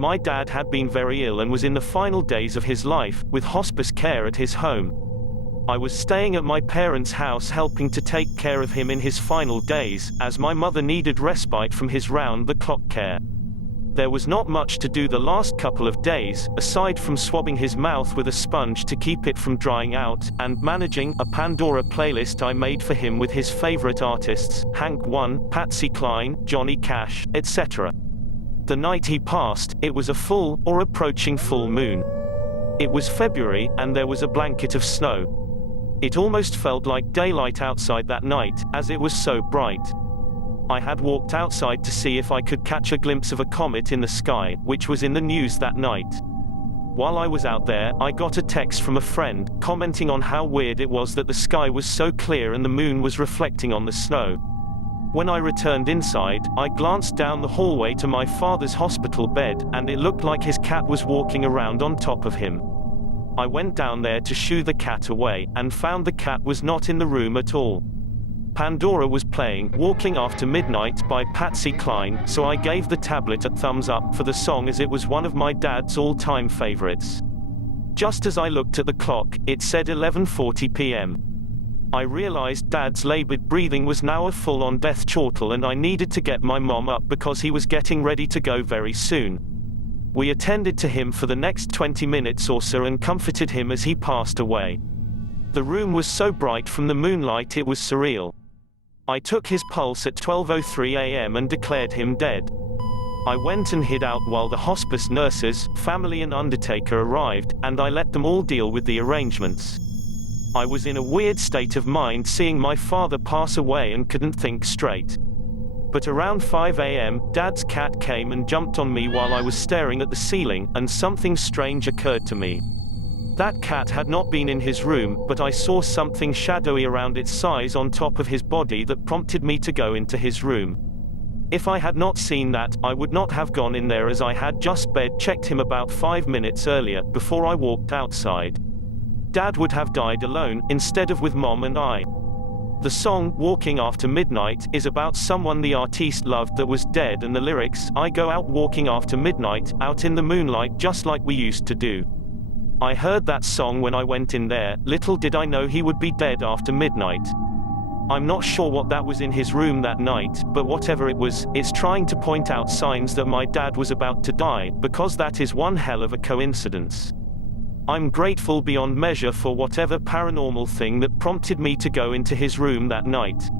My dad had been very ill and was in the final days of his life, with hospice care at his home. I was staying at my parents' house helping to take care of him in his final days, as my mother needed respite from his round-the-clock care. There was not much to do the last couple of days, aside from swabbing his mouth with a sponge to keep it from drying out, and managing a Pandora playlist I made for him with his favorite artists, Hank 1, Patsy Cline, Johnny Cash, etc. The night he passed, it was a full, or approaching full moon. It was February, and there was a blanket of snow. It almost felt like daylight outside that night, as it was so bright. I had walked outside to see if I could catch a glimpse of a comet in the sky, which was in the news that night. While I was out there, I got a text from a friend, commenting on how weird it was that the sky was so clear and the moon was reflecting on the snow. When I returned inside, I glanced down the hallway to my father's hospital bed, and it looked like his cat was walking around on top of him. I went down there to shoo the cat away, and found the cat was not in the room at all. Pandora was playing Walking After Midnight by Patsy Cline, so I gave the tablet a thumbs up for the song as it was one of my dad's all-time favorites. Just as I looked at the clock, it said 11:40 p.m. I realized Dad's labored breathing was now a full-on death chortle and I needed to get my mom up because he was getting ready to go very soon. We attended to him for the next 20 minutes or so and comforted him as he passed away. The room was so bright from the moonlight it was surreal. I took his pulse at 12:03 a.m. and declared him dead. I went and hid out while the hospice nurses, family and undertaker arrived, and I let them all deal with the arrangements. I was in a weird state of mind seeing my father pass away and couldn't think straight. But around 5 a.m., Dad's cat came and jumped on me while I was staring at the ceiling, and something strange occurred to me. That cat had not been in his room, but I saw something shadowy around its size on top of his body that prompted me to go into his room. If I had not seen that, I would not have gone in there as I had just checked him about 5 minutes earlier, before I walked outside. Dad would have died alone, instead of with Mom and I. The song, Walking After Midnight, is about someone the artiste loved that was dead, and the lyrics, I go out walking after midnight, out in the moonlight just like we used to do. I heard that song when I went in there, little did I know he would be dead after midnight. I'm not sure what that was in his room that night, but whatever it was, it's trying to point out signs that my dad was about to die, because that is one hell of a coincidence. I'm grateful beyond measure for whatever paranormal thing that prompted me to go into his room that night.